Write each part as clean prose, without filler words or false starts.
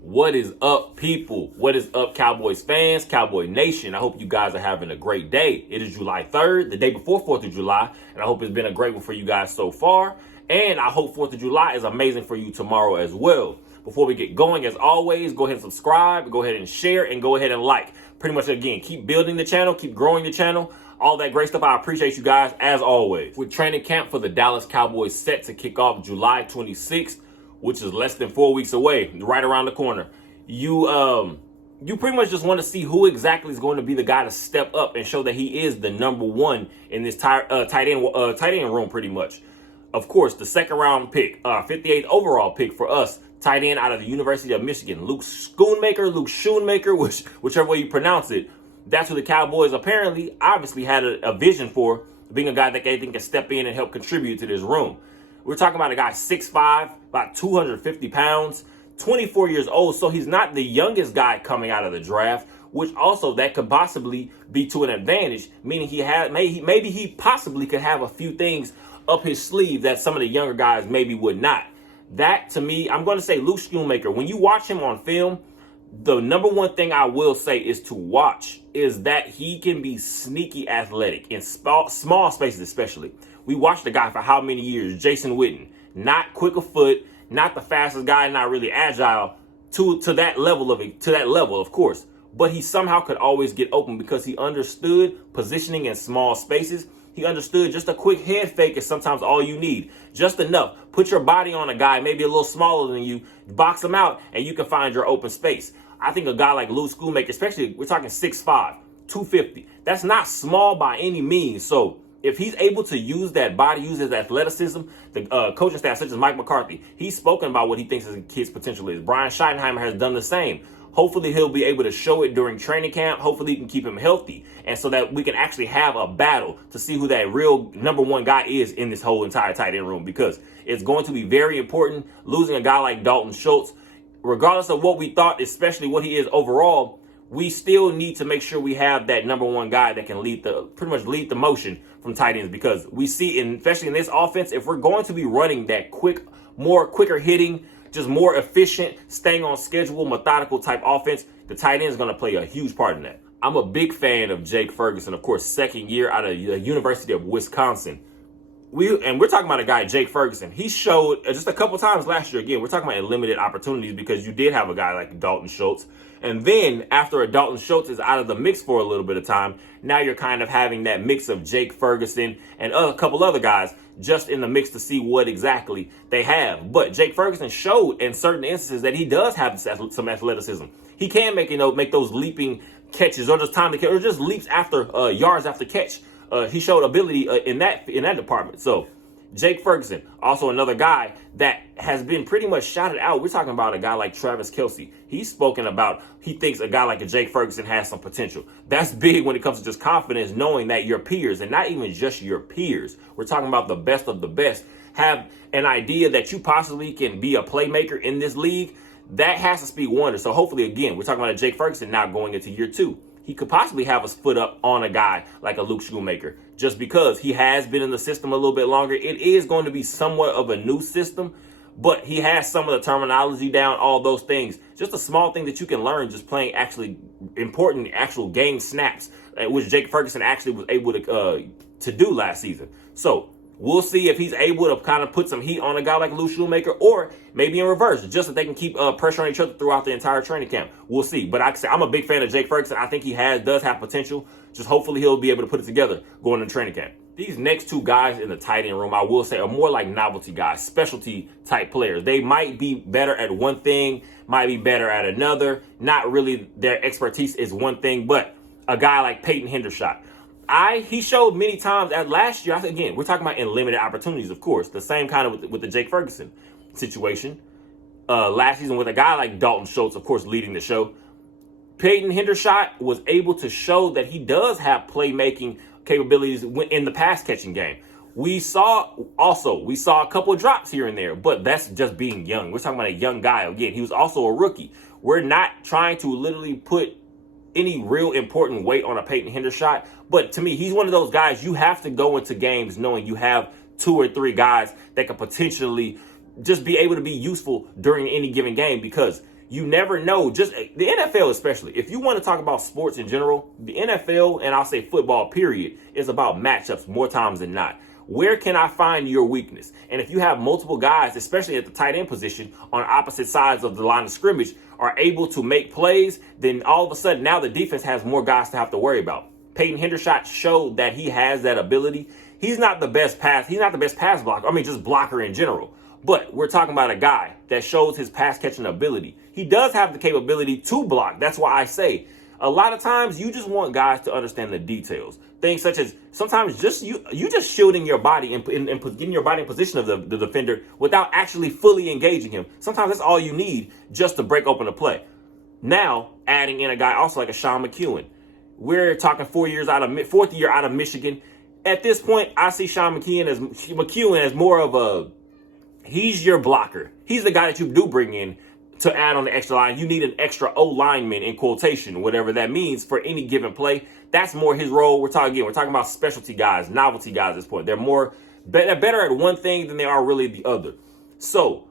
What is up, people? What is up, Cowboys fans, Cowboy Nation? I hope you guys are having a great day. It is July 3rd, the day before 4th of July, and I hope it's been a great one for you guys so far. And I hope 4th of July is amazing for you tomorrow as well. Before we get going, as always, go ahead and subscribe, go ahead and share, and go ahead and like. Pretty much, again, keep building the channel, keep growing the channel, all that great stuff. I appreciate you guys, as always. With training camp for the Dallas Cowboys set to kick off July 26th, which is less than 4 weeks away, right around the corner. You pretty much just want to see who exactly is going to be the guy to step up and show that he is the number one in this tight end room, pretty much. Of course, the second round pick, 58th overall pick for us, tight end out of the University of Michigan, Luke Schoonmaker, whichever way you pronounce it. That's who the Cowboys obviously had a vision for, being a guy that they think can step in and help contribute to this room. We're talking about a guy 6'5", about 250 pounds, 24 years old, so he's not the youngest guy coming out of the draft, which also that could possibly be to an advantage, meaning maybe he possibly could have a few things up his sleeve that some of the younger guys maybe would not. That, to me, I'm going to say Luke Schoonmaker. When you watch him on film, the number one thing I will say is to watch is that he can be sneaky athletic in small spaces, especially. We watched the guy for how many years? Jason Witten, not quick of foot, not the fastest guy, not really agile to that level of course. But he somehow could always get open because he understood positioning in small spaces. He understood just a quick head fake is sometimes all you need. Just enough. Put your body on a guy, maybe a little smaller than you, box him out, and you can find your open space. I think a guy like Luke Schoonmaker, especially, we're talking 6'5", 250. That's not small by any means. So if he's able to use that body, use his athleticism, the coaching staff, such as Mike McCarthy, he's spoken about what he thinks his kid's potential is. Brian Schottenheimer has done the same. Hopefully he'll be able to show it during training camp. Hopefully he can keep him healthy, and so that we can actually have a battle to see who that real number one guy is in this whole entire tight end room, because it's going to be very important. Losing a guy like Dalton Schultz, regardless of what we thought, especially what he is overall, we still need to make sure we have that number one guy that can pretty much lead the motion from tight ends, because we see, especially in this offense, if we're going to be running that quicker hitting, just more efficient, staying on schedule, methodical type offense, the tight end is going to play a huge part in that. I'm a big fan of Jake Ferguson, of course, second year out of the University of Wisconsin. We're talking about a guy, Jake Ferguson. He showed just a couple times last year. Again, we're talking about in limited opportunities, because you did have a guy like Dalton Schultz. And then after a Dalton Schultz is out of the mix for a little bit of time, now you're kind of having that mix of Jake Ferguson and a couple other guys just in the mix to see what exactly they have. But Jake Ferguson showed in certain instances that he does have some athleticism. He can make those leaping catches, or just time to catch, or just leaps after yards after catch. He showed ability in that department. So Jake Ferguson, also another guy that has been pretty much shouted out. We're talking about a guy like Travis Kelce. He's spoken about, he thinks a guy like a Jake Ferguson has some potential. That's big when it comes to just confidence, knowing that your peers, and not even just your peers, we're talking about the best of the best, have an idea that you possibly can be a playmaker in this league. That has to speak wonders. So hopefully, again, we're talking about a Jake Ferguson now going into year 2. He could possibly have his foot up on a guy like a Luke Schoonmaker, just because he has been in the system a little bit longer. It is going to be somewhat of a new system, but he has some of the terminology down, all those things. Just a small thing that you can learn just playing actually important actual game snaps, which Jake Ferguson actually was able to do last season. So we'll see if he's able to kind of put some heat on a guy like Luke Schoonmaker, or maybe in reverse, just so they can keep pressure on each other throughout the entire training camp. We'll see. But like I say, I'm a big fan of Jake Ferguson. I think he does have potential. Just hopefully he'll be able to put it together going into training camp. These next two guys in the tight end room, I will say, are more like novelty guys, specialty type players. They might be better at one thing, might be better at another. Not really their expertise is one thing, but a guy like Peyton Hendershot. He showed many times at last year. Again, we're talking about in limited opportunities, of course. The same kind of with the Jake Ferguson situation. Last season with a guy like Dalton Schultz, of course, leading the show. Peyton Hendershot was able to show that he does have playmaking capabilities in the pass catching game. We saw a couple of drops here and there, but that's just being young. We're talking about a young guy. Again, he was also a rookie. We're not trying to literally put any real important weight on a Peyton Hendershot, but to me, he's one of those guys you have to go into games knowing you have 2 or 3 guys that could potentially just be able to be useful during any given game, because you never know. Just the NFL especially, if you want to talk about sports in general, the NFL, and I'll say football period, is about matchups more times than not. Where can I find your weakness? And if you have multiple guys, especially at the tight end position on opposite sides of the line of scrimmage, are able to make plays, then all of a sudden now the defense has more guys to have to worry about. Peyton Hendershot showed that he has that ability. He's not the best pass blocker. I mean, just blocker in general. But we're talking about a guy that shows his pass catching ability. He does have the capability to block. That's why I say a lot of times you just want guys to understand the details. Things such as sometimes just you just shielding your body and getting your body in position of the defender without actually fully engaging him. Sometimes that's all you need just to break open a play. Now, adding in a guy also like a Sean McEwen. We're talking 4th year out of Michigan. At this point, I see Sean McEwen as more of he's your blocker. He's the guy that you do bring in to add on the extra line. You need an extra O lineman in quotation, whatever that means, for any given play. That's more his role. We're talking about specialty guys, novelty guys at this point. They're better at one thing than they are really the other. So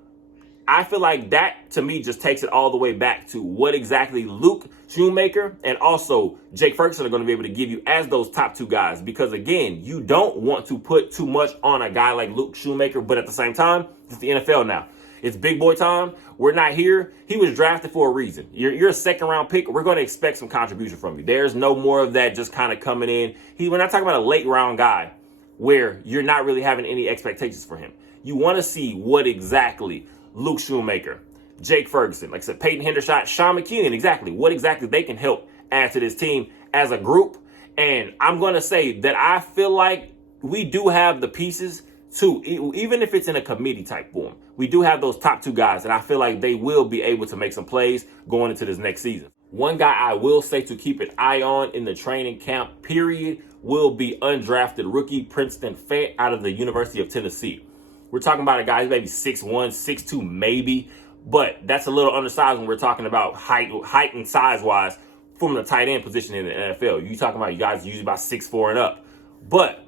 I feel like that, to me, just takes it all the way back to what exactly Luke Shoemaker and also Jake Ferguson are going to be able to give you as those top 2 guys. Because, again, you don't want to put too much on a guy like Luke Shoemaker, but at the same time, it's the NFL now. It's big boy time. We're not here. He was drafted for a reason. You're a 2nd-round pick. We're going to expect some contribution from you. There's no more of that just kind of coming in. We're not talking about a late-round guy where you're not really having any expectations for him. You want to see what exactly Luke Shoemaker, Jake Ferguson, like I said, Peyton Hendershot, Sean McEwen, exactly what exactly they can help add to this team as a group. And I'm going to say that I feel like we do have the pieces to, even if it's in a committee type form, we do have those top 2 guys, and I feel like they will be able to make some plays going into this next season. One guy I will say to keep an eye on in the training camp period will be undrafted rookie Princeton Fant out of the University of Tennessee. We're talking about a guy who's maybe 6'1", 6'2", maybe, but that's a little undersized when we're talking about height and size-wise from the tight end position in the NFL. You talking about you guys usually about 6'4" and up. But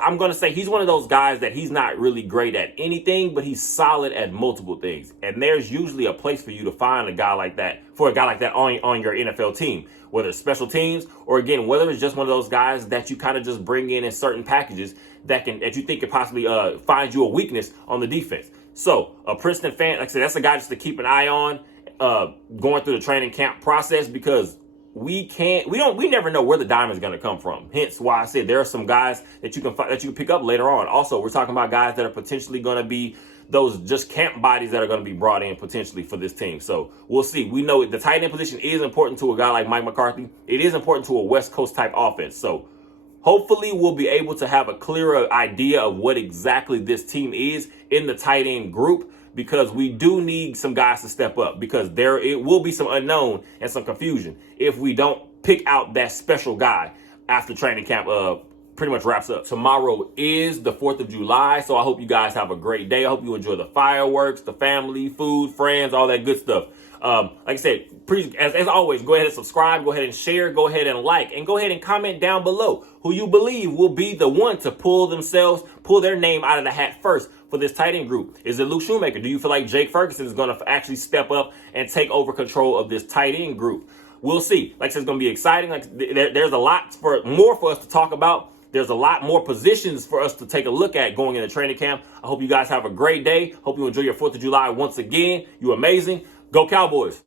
I'm going to say he's one of those guys that he's not really great at anything, but he's solid at multiple things. And there's usually a place for you to find a guy like that on your NFL team, whether it's special teams or, again, whether it's just one of those guys that you kind of just bring in certain packages that you think could possibly find you a weakness on the defense. So a Princeton Fant, like I said, that's a guy just to keep an eye on going through the training camp process, because we never know where the diamond's going to come from. Hence why I said there are some guys that you can pick up later on. Also, we're talking about guys that are potentially going to be those just camp bodies that are going to be brought in potentially for this team. So we'll see. We know the tight end position is important to a guy like Mike McCarthy. It is important to a West Coast type offense. So hopefully we'll be able to have a clearer idea of what exactly this team is in the tight end group, because we do need some guys to step up, because it will be some unknown and some confusion if we don't pick out that special guy after training camp pretty much wraps up. Tomorrow is the 4th of July, so I hope you guys have a great day. I hope you enjoy the fireworks, the family, food, friends, all that good stuff. Like I said, as always, go ahead and subscribe, go ahead and share, go ahead and like, and go ahead and comment down below who you believe will be the one to pull their name out of the hat first for this tight end group. Is it Luke Shoemaker? Do you feel like Jake Ferguson is going to actually step up and take over control of this tight end group? We'll see. Like I said, it's going to be exciting. There's a lot more for us to talk about. There's a lot more positions for us to take a look at going into training camp. I hope you guys have a great day. Hope you enjoy your 4th of July once again. You're amazing. Go Cowboys.